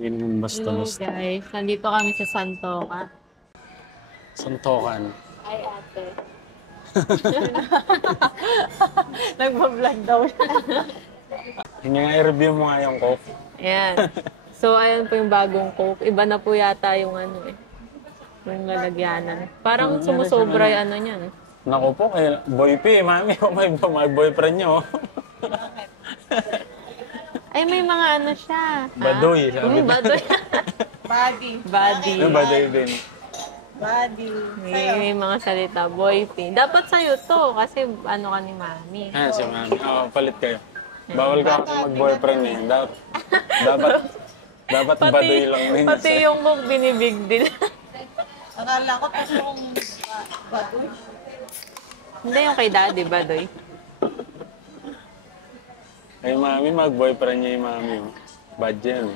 Yung Hello basta-basta. guys, nandito kami sa Santoka. Santokan. Ay ate. Nagpa-vlog daw siya. Hindi nga i-review mo nga yung coke. Ayan. So, ayan po yung bagong Coke. Iba na po yata yung ano eh. Yung lalagyanan. Parang sumusobra yung ano niyan. Naku po, kay boy P, mami, may boyfriend niyo. Ay, may mga ano siya. Ha? Baduy, sabi na. Baduy. Body. Body. Yung baduy din. Body. May mga salita. Boy P. Dapat sa'yo to. Kasi ano ka ni mami. Ayan si mami. Oo, palit kayo. Bawal ka mag-boyfriend eh. Dapat baduy lang din. Pati yung Coke binibig din. Akala ko totoong baduy. Hindi yung kay daddy, Badoy. Ay mami, mag-boyfriend niya yung mami. Oh. Bad yan.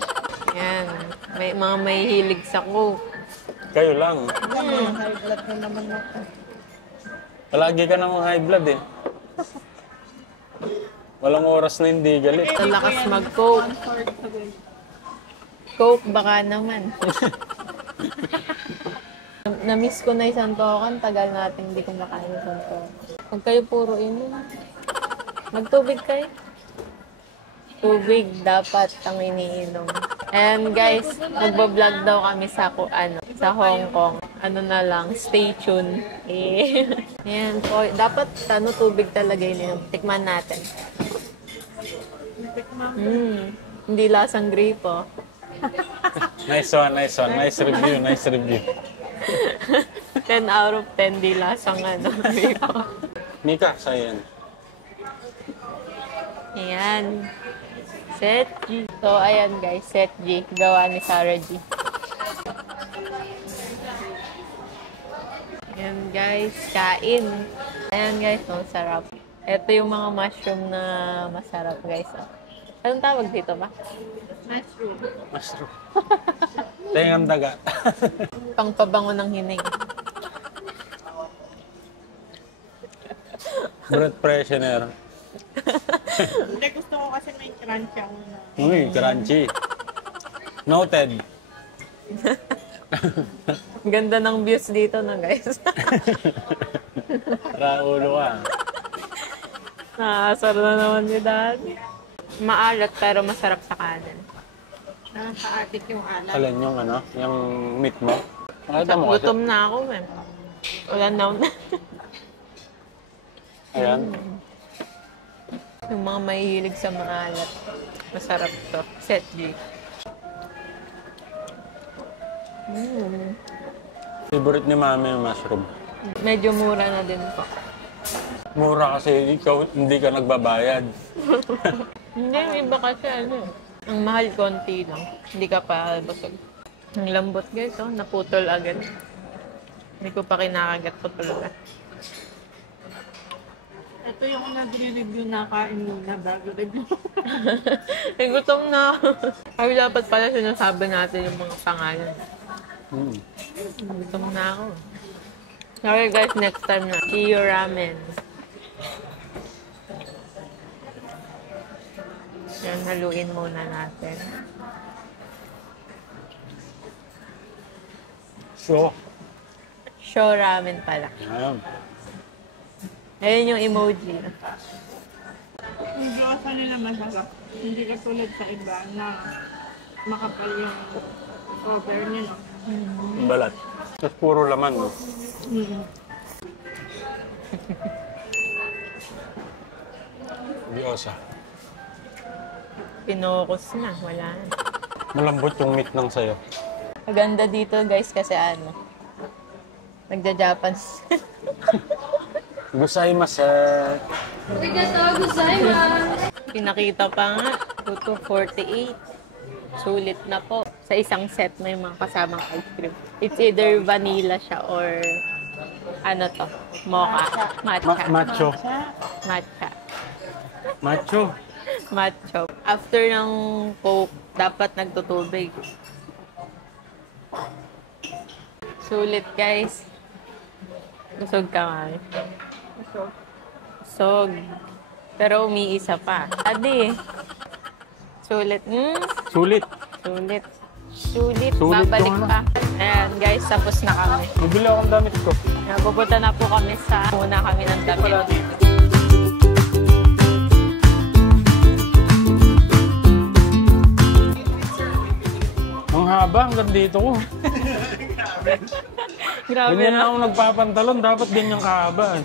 Yan. May mga may hilig sa Coke. Kayo lang. High blood na naman ako. Palagi ka namang high blood eh. Walang oras na hindi galit. Sa lakas mag-Coke. Coke, baka naman. Na-miss ko na yung Santokan. Tagal natin hindi kumakain yung Santokan. Huwag kayo puro inom. Magtubig kayo. Tubig dapat ang iniinom. And guys, magbablog daw kami sa sa Hong Kong. Ano na lang, stay tuned. Eh. Yan po. Dapat tubig talaga ininom. Tikman natin. Hindi lasang grape oh. Nice one, nice one. Nice review, nice review. 10 out of 10 di lasang grape oh. Mika, sa'yo yan. Ayan. Set G. So, ayan guys, Set G. Gawa ni Sarah G. Ayan guys, kain. Ayan guys, sarap. Ito yung mga mushroom na masarap guys. Oh. Anong tawag dito ba? Mushroom. Mushroom. Tengang daga. Pangpabango ng hining. Breath freshener. Hindi, gusto ko kasi may crunch ang Uy, crunchy. Noted. Ganda ng views dito na guys. Raulo ka. Nakasar na naman ni Daddy. Maalat pero masarap sa kanan. nakakaatik yung alat. Alin yung ano? Yung meat mo? Nakita mo kasi? Gutom na ako eh. Wala na. Ayan. Yung mga mahihilig sa maalat. Masarap to. Set G. Favorite ni mami yung mushroom. Medyo mura na din po. Mura kasi ikaw hindi ka nagbabayad. Hindi, yung iba kasi ano eh. Ang mahal konti lang. Hindi ka pa busog. Ang lambot guys, oh. Naputol agad. Hindi ko pa kinakagat po talaga. Ito yung nagre-review na kain muna bago review. Eh, gutom na. Ay, dapat pala sinasabi natin yung mga pangalan. Gutom na ako. Okay guys, next time na. Iyo ramen. Yan, haluin muna natin. So, Show ramen pala. ayan. Ayun yung emoji. Yung gyoza nila masarap. Hindi katulad sa iba na makapal yung cover niya, no? Balat. Tapos puro laman, no? Diyosa. Pinokos na. Wala na. Malambot yung meat ng sayo. Maganda dito guys kasi ano. Nagja-Japan. Gozaimasu. Pinakita pa nga. 248. Sulit na po. Sa isang set may mga kasamang ice cream. It's either vanilla siya or ano to? Mocha. Matcha. Macho. Matcha. Macho. Macho. After ng Coke, dapat nagtutubig. Sulit guys. Busog ka nga. Busog. Pero umiisa pa. Adi. Sulit. Sulit. Sulit. Sulit, Sulit babalik yung pa. Ayan guys, tapos na kami. Bibili akong damit ko. Pupunta na po kami sa una kami ng damit. Ang haba, hanggang dito ko. Grabe Ganyan na. na ako nagpapantalon, dapat ganyan kahaba.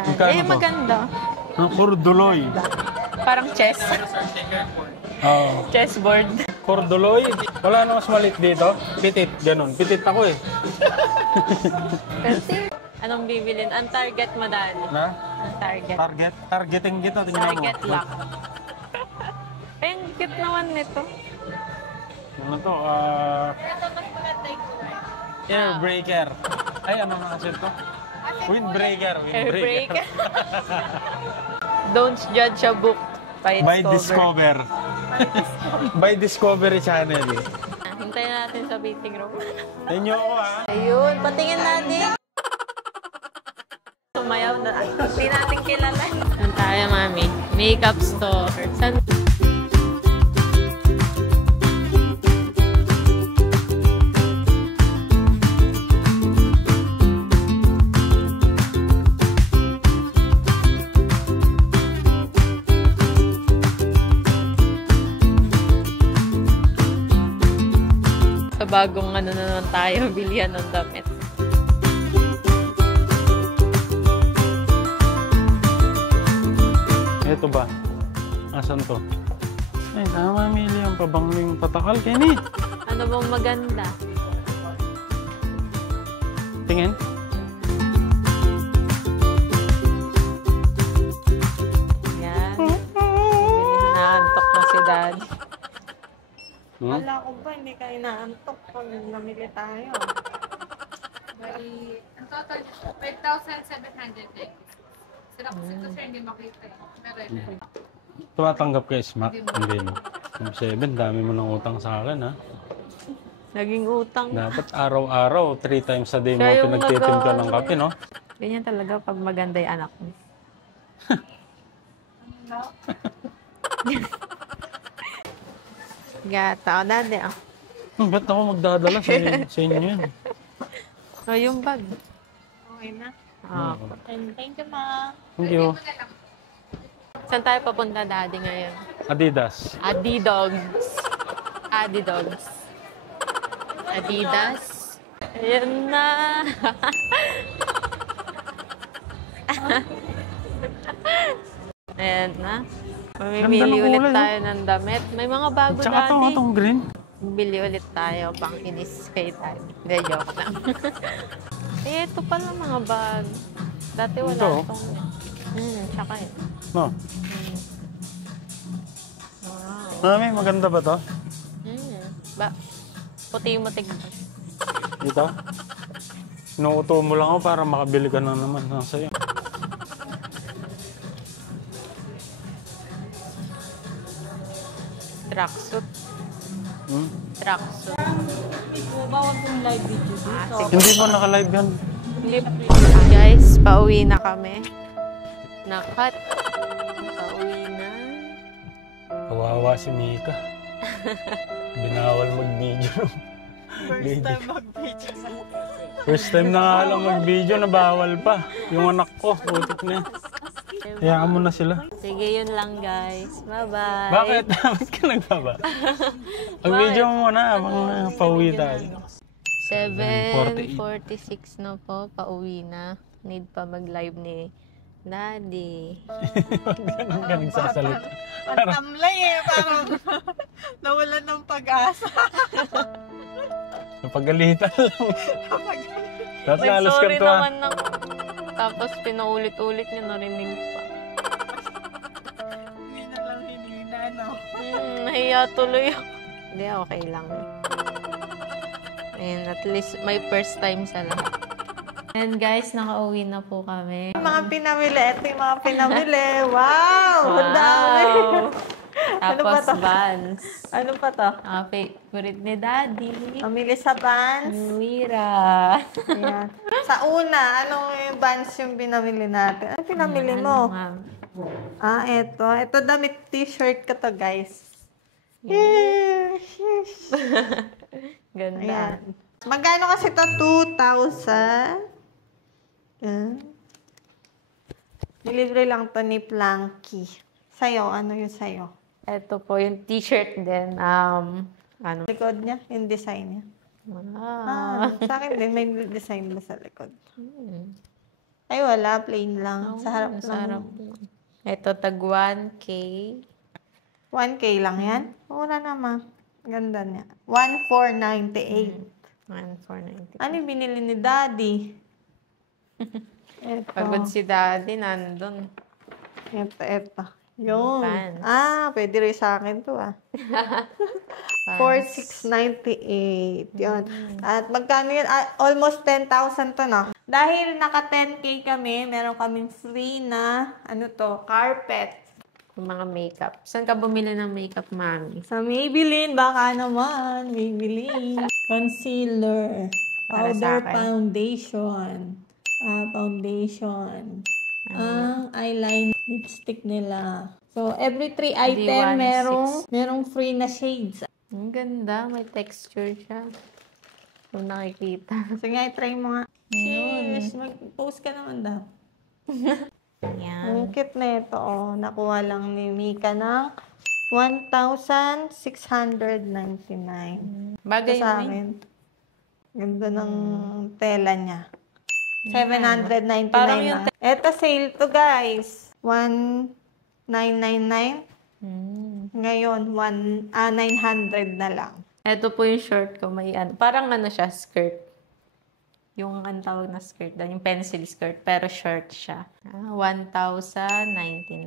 Magkano to? Maganda. Ang corduloy. Parang chess. Oo. Chessboard. Corduloy. Wala na mas maliit dito. Pitit, ganun. Pitit ako eh. Kasi, anong bibilin? Ang target mo, Dani. Na? Ang target. Target? Targeting dito, tingnan mo. Target lock. Ay, ang cute naman nito. Ano to? Air breaker. Ay, ano na kasi ito? Windbreaker. Air break. Don't judge a book by its By cover. Discover. By Discovery Channel. Hintayin natin sa meeting room. Inyo ako Ayun, patingin natin. Sumayaw na. Hindi natin kilala. Saan tayo, mami? Makeup store. Saan? Sa bagong ano na naman tayo, bilihan ng damit. Ito ba? Asan to? Ay, namamili yung pabangling patakal. Kenny! Ano bang maganda? Tingin. Yan. Naantok na si Dad. Hmm? Wala ko ba, hindi ka inaantok pag namili tayo. Bali, ang total, 5,700 Sila kasi ito sir, hindi makita eh. Meron. Tumatanggap kay Smack? Hindi no. Yung 7, dami mo ng utang sa akin ha. Naging utang. Dapat araw-araw, 3 times a day mo Siya yung pinagtitimpla ng kape, no? Ganyan talaga pag maganda yung anak mo. Gata. O, Dad. Ba't ako magdadala sa inyo yan? O, yung bag. Okay na. Ah. Thank you, ma. Thank you. Saan tayo papunta, Daddy, ngayon? Adidas. Adidogs. Adidogs. Adidas. Ayan na. Ayan na. Mamimili Ganda ng ulit kulay, tayo ng damit. May mga bago, Tsaka Daddy. itong green. Bili ulit tayo pang inis kay Daddy. Hindi, joke lang. Eh, ito pala mga bag. Dati wala Ito? itong... tsaka yun. No. Wow. Mami, maganda ba to? Ba? Puti mo tignan. Ito? Inuuto mo lang ako para makabili ka na naman ng sayo. Tracksuit. Hmm? Tracksuit. Bawal kong live video dito. Hindi pa naka-live yan. Guys, pauwi na kami. Nakat. Pauwi na. Kawawa si Mika. Binawal mag-video. First time mag-video. First time na nga lang mag-video, nabawal pa. Yung anak ko, putik na. Hayaan mo na sila. Sige, yun lang guys. Bye-bye. Bakit? Bakit ka nagbaba? Mag-video mo muna habang pauwi tayo. 7:46 na po. Pauwi na. Need pa mag-live ni Daddy. Ganun ka nagsasalita. Ang tamlay eh, parang nawalan ng pag-asa. Napagalitan lang. Tapos halos Nag-sorry kanto. naman ng... Tapos pinaulit-ulit niya, narinig pa. Hindi na lang hinina, no? Nahiya tuloy ako. Hindi, okay lang. And at least may first time sa lahat. And guys, nakauwi na po kami. Mga pinamili, ito yung mga pinamili. Wow! Ang dami! Ano Tapos pa to? Vans. Ano pa to? Favorite ni Daddy. Mamili sa Vans. Mira. Ayan. Sa una, anong Vans yung pinamili natin? Ano pinamili mo? Ma'am. Ito. Ito damit t-shirt ko to, guys. Yay! Ganda. Ayan. Magkano kasi to? 2,000. Yan. Delivery lang to ni Planky. Sa'yo, ano yung sa'yo? Ito po yung t-shirt din. Ano? Likod niya, yung design niya. Sa akin din, may design ba sa likod? Ay, wala. Plain lang. Sa harap Sa lang. harap. Ito, tag 1K. 1K lang yan? Wala naman. Ganda niya. 1,498. 1,490. Ano yung binili ni Daddy? Ito. Pagod si Daddy, nandun. Ito. Yun. Pants. Pwede rin sa akin to 4,698. Yun. At magkano yun? Almost 10,000 to, no? Dahil naka 10K kami, meron kaming free na, carpet. Yung mga makeup. Saan ka bumili ng makeup, mami? Sa Maybelline, baka naman. Maybelline. Concealer. Para Powder sa akin. foundation. Foundation. Ang eyeliner lipstick nila. So, every 3 item, merong free na shades. Ang ganda. May texture siya. Kung nakikita. Sige nga, try mo nga. Cheers! Mag-post ka naman daw. Yan. Ang cute na ito, Nakuha lang ni Mika ng 1,699. Bagay Ito sa mo akin. Ganda ng tela niya. 799 Parang yung na. Ito sale to, guys. 1,999. Ngayon, 900 na lang. Ito po yung short ko. May parang siya, skirt. Yung tawag na skirt doon, yung pencil skirt, pero short siya. 1,099.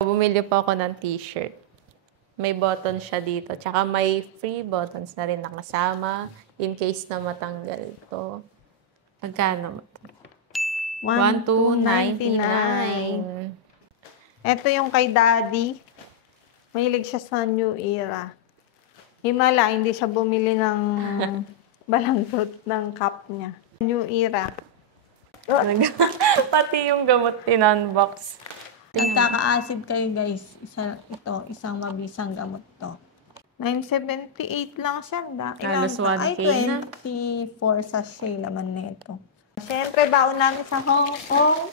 Bumili po ako ng t-shirt. May button siya dito. Tsaka may free buttons na rin nakasama in case na matanggal ito. Magkano? 1,299. Ito yung kay Daddy. Mahilig siya sa New Era. Himala, hindi siya bumili ng balangtot ng cup niya. New Era. Pati yung gamot in-unbox. Nagkaka-acid kayo, guys. Isang mabisang gamot to. 978 lang siya. Halos 1K na. 24 sachet laman nito. Siyempre, baon namin sa Hong Kong.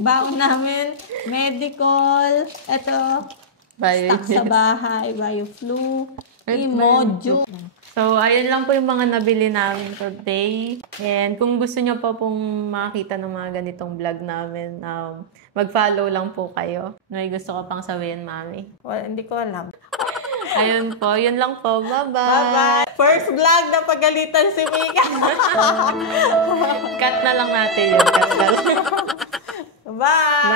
Baon namin medical. Ito, stock sa bahay, BioFlu, Imoju. So, ayun lang po yung mga nabili namin today. And kung gusto nyo pa pong makakita ng mga ganitong vlog namin, mag-follow lang po kayo. May gusto ko pang sabihin, mami. Well, hindi ko alam. Ayun po, yun lang po. Bye-bye! Bye-bye! First vlog na pagalitan si Mika. Cut na lang natin yun. Cut na lang. Bye!